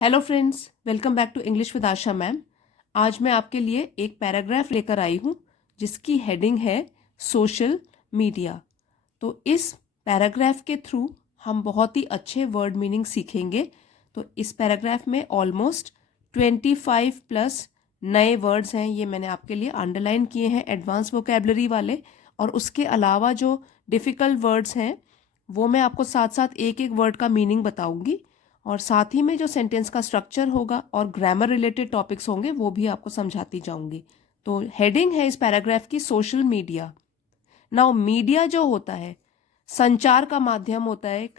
Hello friends, welcome back to English with Asha ma'am. आज मैं आपके लिए एक पैराग्राफ लेकर आई हूँ जिसकी हेडिंग है सोशल मीडिया। तो इस पैराग्राफ के थ्रू हम बहुत ही अच्छे वर्ड मीनिंग सीखेंगे। तो इस पैराग्राफ में ऑलमोस्ट 25 प्लस नए वर्ड्स हैं, ये मैंने आपके लिए अंडरलाइन किए हैं एडवांस वोकेबलरी वाले। और उसके अलावा जो डिफ़िकल्ट वर्ड्स हैं वो मैं आपको साथ साथ एक एक वर्ड का मीनिंग बताऊंगी, और साथ ही में जो सेंटेंस का स्ट्रक्चर होगा और ग्रामर रिलेटेड टॉपिक्स होंगे वो भी आपको समझाती जाऊंगी। तो हेडिंग है इस पैराग्राफ की सोशल मीडिया। नाउ मीडिया जो होता है संचार का माध्यम होता है एक,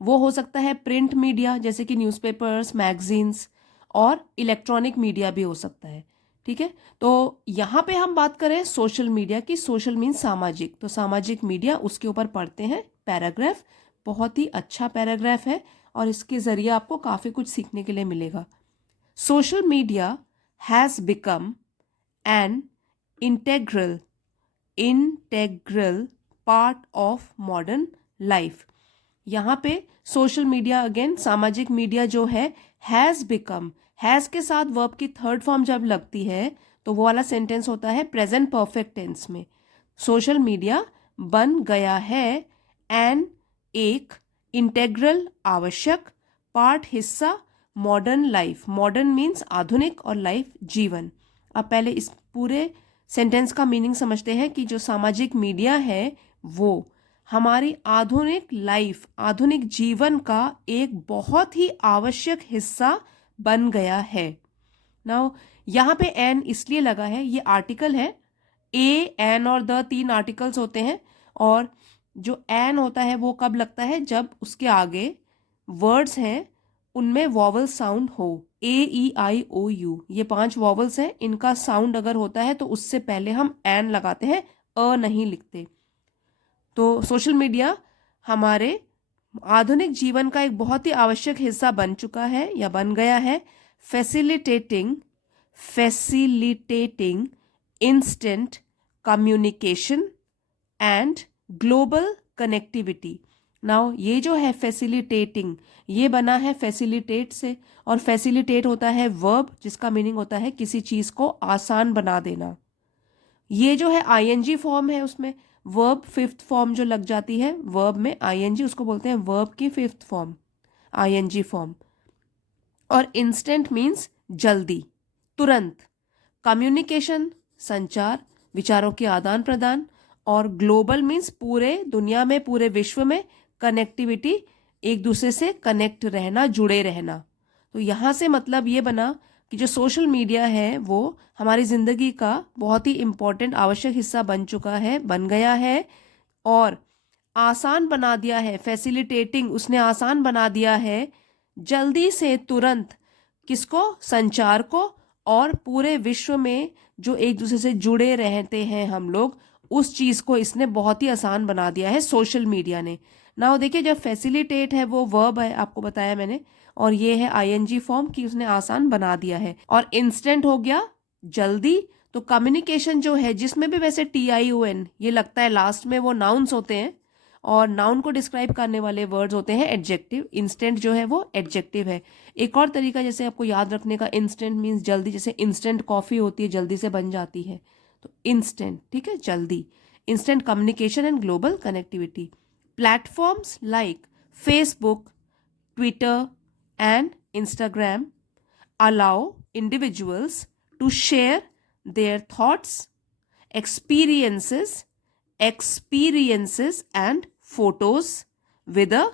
वो हो सकता है प्रिंट मीडिया जैसे कि न्यूज़पेपर्स, मैगजीन्स, और इलेक्ट्रॉनिक मीडिया भी हो सकता है। ठीक है, तो यहाँ पे हम बात करें सोशल मीडिया की। सोशल मीन्स सामाजिक, तो सामाजिक मीडिया उसके ऊपर पढ़ते हैं पैराग्राफ। बहुत ही अच्छा पैराग्राफ है और इसके ज़रिए आपको काफ़ी कुछ सीखने के लिए मिलेगा। Social media has become an integral integral part of modern life. यहाँ पे सोशल मीडिया अगेन सामाजिक मीडिया जो है हैज़ बिकम, हैज़ के साथ वर्ब की थर्ड फॉर्म जब लगती है तो वो वाला सेंटेंस होता है प्रेजेंट परफेक्ट टेंस में। सोशल मीडिया बन गया है एन, एक, इंटेग्रल आवश्यक, पार्ट हिस्सा, मॉडर्न लाइफ। मॉडर्न मीन्स आधुनिक और लाइफ जीवन। अब पहले इस पूरे सेंटेंस का मीनिंग समझते हैं कि जो सामाजिक मीडिया है वो हमारी आधुनिक लाइफ, आधुनिक जीवन का एक बहुत ही आवश्यक हिस्सा बन गया है। नाउ यहाँ पे एन इसलिए लगा है, ये आर्टिकल है। ए, एन और द तीन आर्टिकल्स होते हैं, और जो एन होता है वो कब लगता है जब उसके आगे वर्ड्स हैं उनमें वॉवल साउंड हो। ए, ई, आई, ओ, यू, ये 5 वॉवल्स हैं, इनका साउंड अगर होता है तो उससे पहले हम एन लगाते हैं, अ नहीं लिखते। तो सोशल मीडिया हमारे आधुनिक जीवन का एक बहुत ही आवश्यक हिस्सा बन चुका है या बन गया है। Facilitating facilitating instant communication and global connectivity. Now ये जो है फैसिलिटेटिंग, ये बना है फैसिलिटेट से, और फैसिलिटेट होता है वर्ब जिसका मीनिंग होता है किसी चीज़ को आसान बना देना। ये जो है आईएनजी फॉर्म है, उसमें वर्ब फिफ्थ फॉर्म जो लग जाती है वर्ब में आईएनजी, उसको बोलते हैं वर्ब की फिफ्थ फॉर्म, आईएनजी फॉर्म। और इंस्टेंट मीन्स जल्दी, तुरंत। कम्युनिकेशन संचार, विचारों के आदान प्रदान। और ग्लोबल मीन्स पूरे दुनिया में, पूरे विश्व में। कनेक्टिविटी, एक दूसरे से कनेक्ट रहना, जुड़े रहना। तो यहाँ से मतलब ये बना कि जो सोशल मीडिया है वो हमारी ज़िंदगी का बहुत ही इम्पोर्टेंट आवश्यक हिस्सा बन चुका है, बन गया है, और आसान बना दिया है। फैसिलिटेटिंग, उसने आसान बना दिया है जल्दी से, तुरंत, किसको? संचार को। और पूरे विश्व में जो एक दूसरे से जुड़े रहते हैं हम लोग, उस चीज़ को इसने बहुत ही आसान बना दिया है सोशल मीडिया ने। ना देखिए, जब फैसिलिटेट है वो वर्ब है, आपको बताया मैंने, और ये है आईएनजी फॉर्म कि उसने आसान बना दिया है। और इंस्टेंट हो गया जल्दी। तो कम्युनिकेशन जो है, जिसमें भी वैसे TION ये लगता है लास्ट में, वो नाउन्स होते हैं, और नाउन को डिस्क्राइब करने वाले वर्ड्स होते हैं एडजेक्टिव। इंस्टेंट जो है वो एडजेक्टिव है। एक और तरीका जैसे आपको याद रखने का, इंस्टेंट मीन्स जल्दी, जैसे इंस्टेंट कॉफ़ी होती है, जल्दी से बन जाती है, तो इंस्टेंट, ठीक है, जल्दी। Instant communication and global connectivity. Platforms like Facebook, Twitter and Instagram allow individuals to share their thoughts, experiences, and photos with a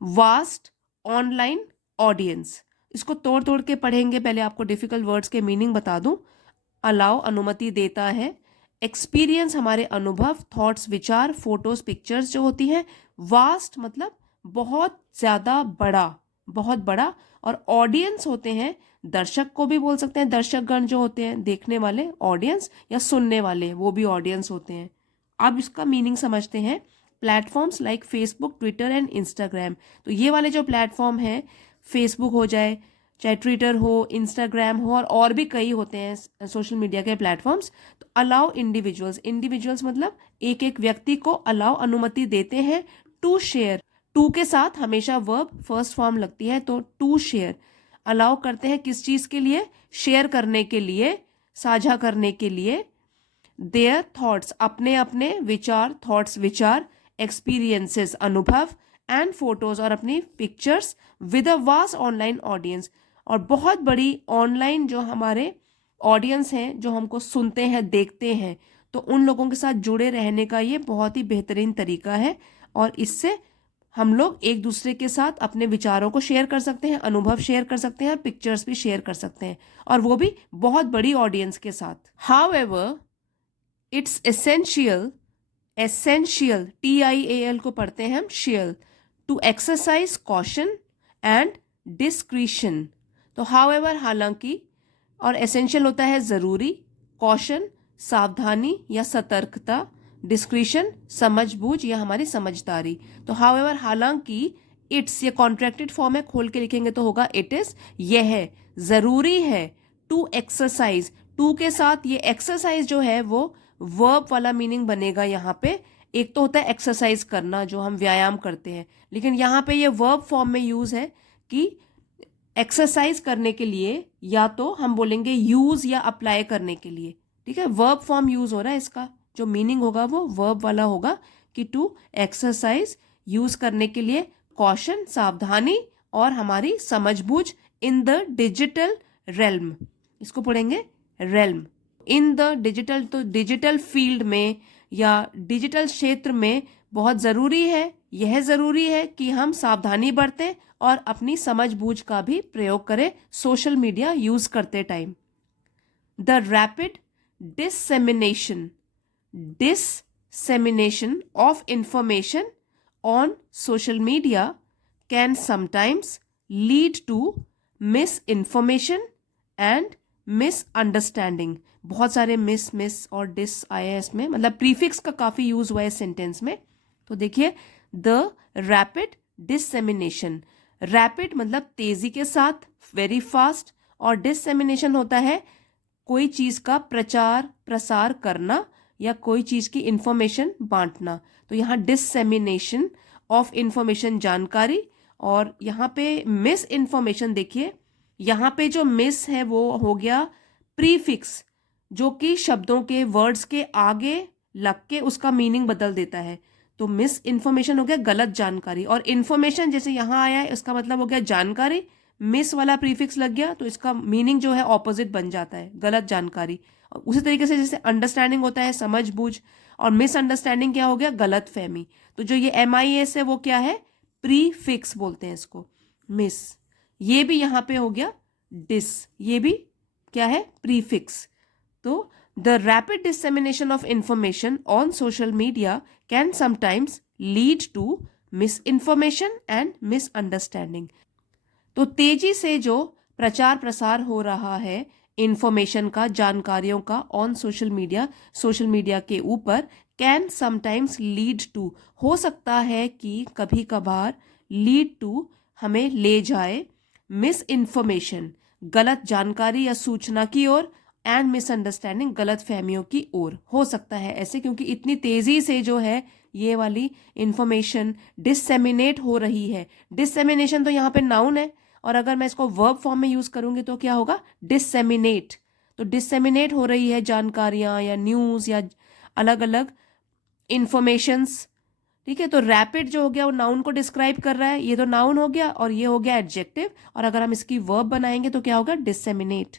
vast online audience। इसको तोड़ तोड़ के पढ़ेंगे, पहले आपको डिफिकल्ट वर्ड्स के मीनिंग बता दूं। अलाउ अनुमति देता है, एक्सपीरियंस हमारे अनुभव, थॉट्स विचार, फोटोज पिक्चर्स जो होती हैं, वास्ट मतलब बहुत ज़्यादा बड़ा, बहुत बड़ा। और ऑडियंस होते हैं, दर्शक को भी बोल सकते हैं, दर्शकगण जो होते हैं देखने वाले, ऑडियंस, या सुनने वाले, वो भी ऑडियंस होते हैं। अब इसका मीनिंग समझते हैं। Platforms like Facebook, Twitter and Instagram. तो ये वाले जो प्लेटफॉर्म हैं, फेसबुक हो जाए, चाहे ट्विटर हो, इंस्टाग्राम हो, और भी कई होते हैं सोशल मीडिया के प्लेटफॉर्म्स। तो अलाउ इंडिविजुअल्स, इंडिविजुअल्स मतलब एक एक व्यक्ति को अलाउ अनुमति देते हैं टू शेयर। टू के साथ हमेशा वर्ब फर्स्ट फॉर्म लगती है, तो टू शेयर, अलाउ करते हैं किस चीज़ के लिए? शेयर करने के लिए, साझा करने के लिए। देयर थॉट्स, अपने अपने विचार, थॉट्स विचार, एक्सपीरियंसेस अनुभव, एंड फोटोज और अपनी pictures with a vast online audience, और बहुत बड़ी ऑनलाइन जो हमारे ऑडियंस हैं, जो हमको सुनते हैं, देखते हैं, तो उन लोगों के साथ जुड़े रहने का ये बहुत ही बेहतरीन तरीका है। और इससे हम लोग एक दूसरे के साथ अपने विचारों को शेयर कर सकते हैं, अनुभव शेयर कर सकते हैं, और पिक्चर्स भी शेयर कर सकते हैं, और वो भी बहुत बड़ी ऑडियंस के साथ। हाउएवर इट्स एसेंशियल TIAL को पढ़ते हैं हम शियल, टू एक्सरसाइज कॉशन एंड डिस्क्रीशन। तो हाउएवर हालांकि, और एसेंशियल होता है ज़रूरी, कॉशन सावधानी या सतर्कता, डिस्क्रीशन समझबूझ या हमारी समझदारी। तो हाउएवर हालांकि, इट्स ये कॉन्ट्रैक्टेड फॉर्म है, खोल के लिखेंगे तो होगा इट इज, यह है, ज़रूरी है, टू एक्सरसाइज, टू के साथ ये एक्सरसाइज जो है वो वर्ब वाला मीनिंग बनेगा यहाँ पे। एक तो होता है एक्सरसाइज करना, जो हम व्यायाम करते हैं, लेकिन यहाँ पे ये वर्ब फॉर्म में यूज है कि एक्सरसाइज करने के लिए, या तो हम बोलेंगे यूज या अप्लाई करने के लिए। ठीक है, वर्ब फॉर्म यूज हो रहा है, इसका जो मीनिंग होगा वो वर्ब वाला होगा कि टू एक्सरसाइज, यूज करने के लिए, कॉशन सावधानी, और हमारी समझबूझ, इन द डिजिटल रेल्म, इसको पढ़ेंगे रेल्म, इन द डिजिटल, तो डिजिटल फील्ड में या डिजिटल क्षेत्र में बहुत ज़रूरी है, यह ज़रूरी है कि हम सावधानी बरतें और अपनी समझबूझ का भी प्रयोग करें सोशल मीडिया यूज़ करते time. The rapid dissemination of information on social media can sometimes lead to misinformation and misunderstanding। बहुत सारे मिस और डिस आए हैं इसमें, मतलब प्रीफिक्स का काफ़ी यूज़ हुआ है सेंटेंस में। तो देखिए, द रैपिड डिससेमिनेशन, रैपिड मतलब तेज़ी के साथ, वेरी फास्ट, और डिससेमिनेशन होता है कोई चीज़ का प्रचार प्रसार करना या कोई चीज़ की इंफॉर्मेशन बांटना। तो यहाँ डिससेमिनेशन ऑफ इंफॉर्मेशन जानकारी, और यहाँ पे मिस इन्फॉर्मेशन, देखिए यहाँ पे जो मिस है वो हो गया प्रीफिक्स, जो कि शब्दों के, वर्ड्स के आगे लग के उसका मीनिंग बदल देता है। तो मिस इन्फॉर्मेशन हो गया गलत जानकारी, और इन्फॉर्मेशन जैसे यहाँ आया है इसका मतलब हो गया जानकारी, मिस वाला प्रीफिक्स लग गया तो इसका मीनिंग जो है ऑपोजिट बन जाता है, गलत जानकारी। और उसी तरीके से जैसे अंडरस्टैंडिंग होता है समझबूझ, और मिसअंडरस्टैंडिंग क्या हो गया? गलत फहमी। तो जो ये MIS है वो क्या है? प्रीफिक्स बोलते हैं इसको, मिस। ये भी यहाँ पे हो गया डिस, ये भी क्या है? प्रीफिक्स। तो the rapid dissemination of information on social media can sometimes lead to misinformation and misunderstanding. तो तेजी से जो प्रचार प्रसार हो रहा है इंफॉर्मेशन का, जानकारियों का ऑन सोशल मीडिया के ऊपर, कैन समटाइम्स लीड टू, हो सकता है कि कभी कभार, लीड टू हमें ले जाए, मिस इन्फॉर्मेशन गलत जानकारी या सूचना की ओर, एंड मिसअंडरस्टैंडिंग गलत फहमियों की ओर। हो सकता है ऐसे, क्योंकि इतनी तेजी से जो है ये वाली इंफॉर्मेशन डिससेमिनेट हो रही है। डिससेमिनेशन तो यहाँ पे नाउन है, और अगर मैं इसको वर्ब फॉर्म में यूज करूंगी तो क्या होगा? डिससेमिनेट। तो डिससेमिनेट हो रही है जानकारियां या न्यूज या अलग अलग इंफॉर्मेशंस। ठीक है, तो रैपिड जो हो गया वो नाउन को डिस्क्राइब कर रहा है, ये तो नाउन हो गया, और ये हो गया एडजेक्टिव, और अगर हम इसकी वर्ब बनाएंगे तो क्या होगा? डिससेमिनेट।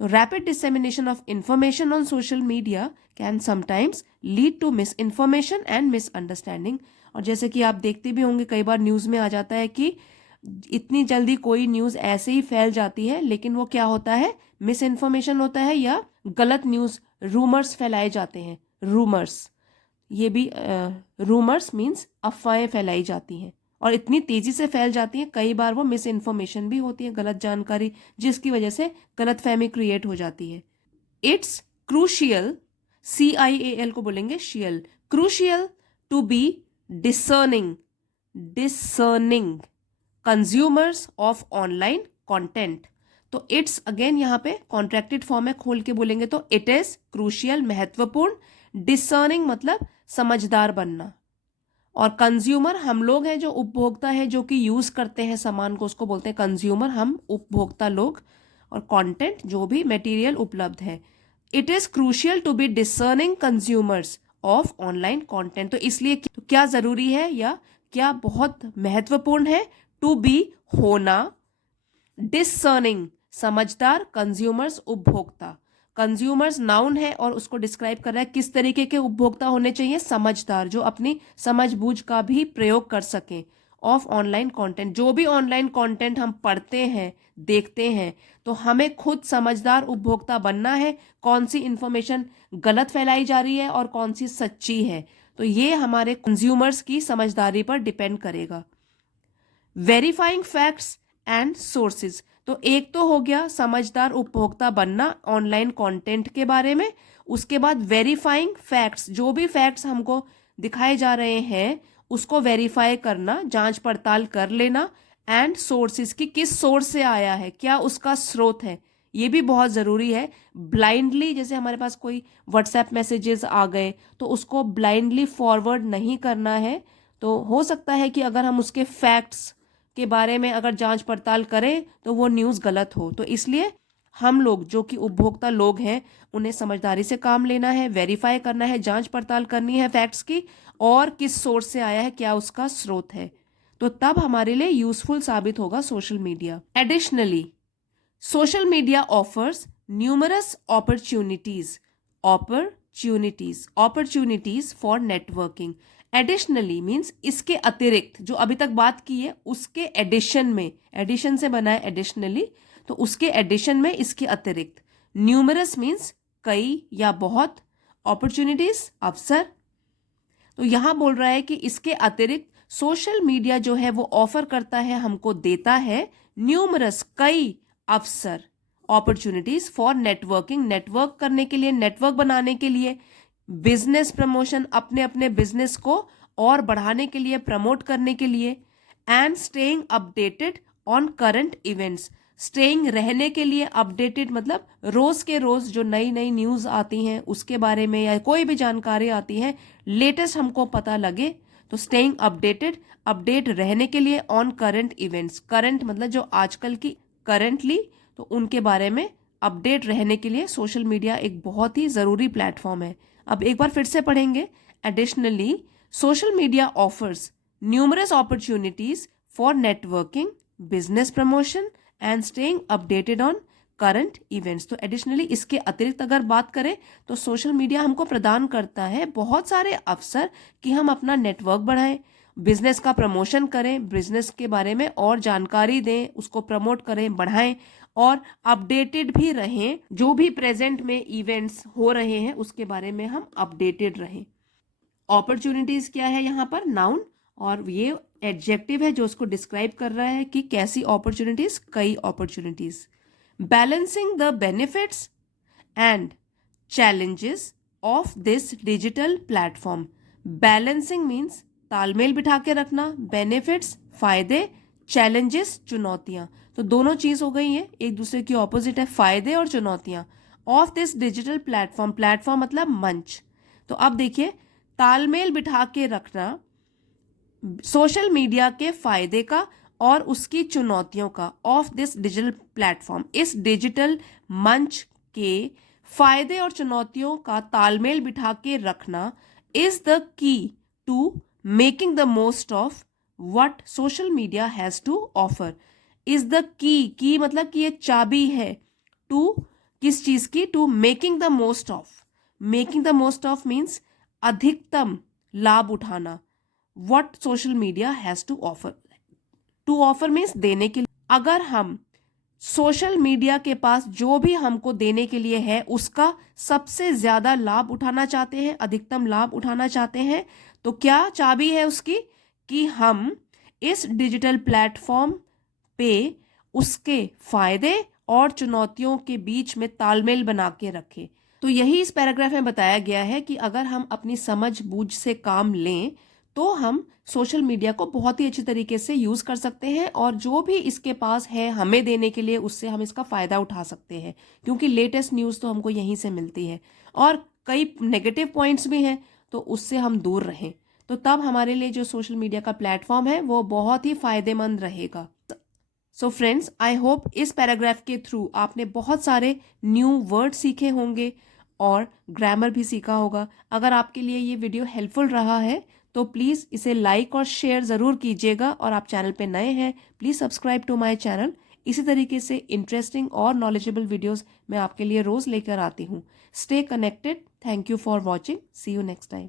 तो rapid dissemination of information on social media can sometimes lead to misinformation and misunderstanding. और जैसे कि आप देखते भी होंगे, कई बार न्यूज़ में आ जाता है कि इतनी जल्दी कोई न्यूज़ ऐसे ही फैल जाती है, लेकिन वो क्या होता है? मिस इन्फॉर्मेशन होता है, या गलत न्यूज़, रूमर्स फैलाए जाते हैं। रूमर्स, ये भी रूमर्स मीन्स अफवाहें फैलाई जाती हैं, और इतनी तेज़ी से फैल जाती हैं, कई बार वो मिस इन्फॉर्मेशन भी होती है, गलत जानकारी, जिसकी वजह से गलत फहमी क्रिएट हो जाती है। इट्स क्रूशियल, CIAL को बोलेंगे शियल, crucial to be discerning consumers of online content. तो इट्स अगेन यहाँ पे कॉन्ट्रैक्टेड फॉर्म है, खोल के बोलेंगे तो इट इज क्रूशियल, महत्वपूर्ण, डिसर्निंग मतलब समझदार बनना, और कंज्यूमर हम लोग हैं जो उपभोक्ता है, जो कि यूज करते हैं सामान को, उसको बोलते हैं कंज्यूमर, हम उपभोक्ता लोग। और कंटेंट जो भी मटेरियल उपलब्ध है। It is crucial to be discerning consumers of online content. तो इसलिए क्या जरूरी है या क्या बहुत महत्वपूर्ण है, टू बी होना, डिसर्निंग समझदार, कंज्यूमर्स उपभोक्ता। कंज्यूमर्स नाउन है और उसको डिस्क्राइब कर रहा है किस तरीके के उपभोक्ता होने चाहिए, समझदार, जो अपनी समझबूझ का भी प्रयोग कर सके, ऑफ ऑनलाइन कंटेंट। जो भी ऑनलाइन कंटेंट हम पढ़ते हैं, देखते हैं, तो हमें खुद समझदार उपभोक्ता बनना है, कौन सी इंफॉर्मेशन गलत फैलाई जा रही है और कौन सी सच्ची है। तो ये हमारे कंज्यूमर्स की समझदारी पर डिपेंड करेगा। Verifying facts and sources. तो एक तो हो गया समझदार उपभोक्ता बनना ऑनलाइन कंटेंट के बारे में। उसके बाद वेरीफाइंग फैक्ट्स, जो भी फैक्ट्स हमको दिखाए जा रहे हैं उसको वेरीफाई करना, जांच पड़ताल कर लेना। एंड सोर्सेज की किस सोर्स से आया है, क्या उसका स्रोत है, ये भी बहुत ज़रूरी है। ब्लाइंडली, जैसे हमारे पास कोई व्हाट्सएप मैसेजेस आ गए तो उसको ब्लाइंडली फॉरवर्ड नहीं करना है। तो हो सकता है कि अगर हम उसके फैक्ट्स के बारे में अगर जांच पड़ताल करें तो वो न्यूज़ गलत हो। तो इसलिए हम लोग जो कि उपभोक्ता लोग हैं उन्हें समझदारी से काम लेना है, वेरीफाई करना है, जांच पड़ताल करनी है फैक्ट्स की, और किस सोर्स से आया है, क्या उसका स्रोत है। तो तब हमारे लिए यूजफुल साबित होगा social media. Additionally, social media offers numerous opportunities for networking. Additionally means इसके अतिरिक्त, जो अभी तक बात की है उसके एडिशन में, एडिशन से बना है एडिशनली, तो उसके एडिशन में इसके अतिरिक्त। न्यूमरस मीन्स कई या बहुत, अपॉर्चुनिटीज अवसर। तो यहां बोल रहा है कि इसके अतिरिक्त सोशल मीडिया जो है वो ऑफर करता है, हमको देता है न्यूमरस कई अवसर, अपॉर्चुनिटीज फॉर नेटवर्किंग, नेटवर्क करने के लिए, नेटवर्क बनाने के लिए, बिजनेस प्रमोशन, अपने अपने बिजनेस को और बढ़ाने के लिए, प्रमोट करने के लिए, and staying updated on current events. Staying रहने के लिए, अपडेटेड मतलब रोज के रोज जो नई नई न्यूज आती हैं उसके बारे में, या कोई भी जानकारी आती है लेटेस्ट हमको पता लगे, तो स्टेइंग अपडेटेड, अपडेट रहने के लिए, ऑन करंट इवेंट्स। करंट मतलब जो आजकल की करंटली, तो उनके बारे में अपडेट रहने के लिए सोशल मीडिया एक बहुत ही ज़रूरी प्लेटफॉर्म है। अब एक बार फिर से पढ़ेंगे। Additionally, social media offers numerous opportunities for networking, business promotion and staying updated on current events. तो एडिशनली, इसके अतिरिक्त अगर बात करें तो सोशल मीडिया हमको प्रदान करता है बहुत सारे अवसर कि हम अपना नेटवर्क बढ़ाएं, बिजनेस का प्रमोशन करें, बिजनेस के बारे में और जानकारी दें, उसको प्रमोट करें, बढ़ाएं, और अपडेटेड भी रहें, जो भी प्रेजेंट में इवेंट्स हो रहे हैं उसके बारे में हम अपडेटेड रहें। अपॉर्चुनिटीज क्या है यहाँ पर, नाउन, और ये एडजेक्टिव है जो उसको डिस्क्राइब कर रहा है कि कैसी अपॉर्चुनिटीज, कई opportunities. Balancing the benefits and challenges of this digital platform। Balancing means तालमेल बिठा के रखना, बेनिफिट्स फायदे, चैलेंजेस चुनौतियां। तो दोनों चीज हो गई है, एक दूसरे की ऑपोजिट है, फायदे और चुनौतियां। Of this digital platform, platform मतलब मंच। तो अब देखिए, तालमेल बिठा के रखना सोशल मीडिया के फायदे का और उसकी चुनौतियों का, ऑफ दिस डिजिटल प्लेटफॉर्म, इस डिजिटल मंच के फायदे और चुनौतियों का तालमेल बिठा के रखना is the key to making the most of what social media has to offer. Is the key मतलब कि ये चाबी है, टू किस चीज की, to making the most of. Making the most of means अधिकतम लाभ उठाना, what social media has to offer. To offer means देने के लिए। अगर हम सोशल मीडिया के पास जो भी हमको देने के लिए है उसका सबसे ज्यादा लाभ उठाना चाहते हैं, अधिकतम लाभ उठाना चाहते हैं, तो क्या चाबी है उसकी, कि हम इस डिजिटल प्लेटफॉर्म पे उसके फायदे और चुनौतियों के बीच में तालमेल बना के रखें। तो यही इस पैराग्राफ में बताया गया है कि अगर हम अपनी समझ बूझ से काम लें तो हम सोशल मीडिया को बहुत ही अच्छी तरीके से यूज कर सकते हैं, और जो भी इसके पास है हमें देने के लिए उससे हम इसका फायदा उठा सकते हैं, क्योंकि लेटेस्ट न्यूज़ तो हमको यहीं से मिलती है, और कई नेगेटिव पॉइंट्स भी हैं तो उससे हम दूर रहें। तो तब हमारे लिए जो सोशल मीडिया का प्लेटफॉर्म है वो बहुत ही फ़ायदेमंद रहेगा। सो फ्रेंड्स, आई होप इस पैराग्राफ के थ्रू आपने बहुत सारे न्यू वर्ड सीखे होंगे और ग्रामर भी सीखा होगा। अगर आपके लिए ये वीडियो हेल्पफुल रहा है तो प्लीज़ इसे लाइक और शेयर ज़रूर कीजिएगा, और आप चैनल पे नए हैं please subscribe to my channel. इसी तरीके से इंटरेस्टिंग और नॉलेजेबल वीडियोस मैं आपके लिए रोज़ लेकर आती हूँ। Stay connected. Thank you for watching. See you next time.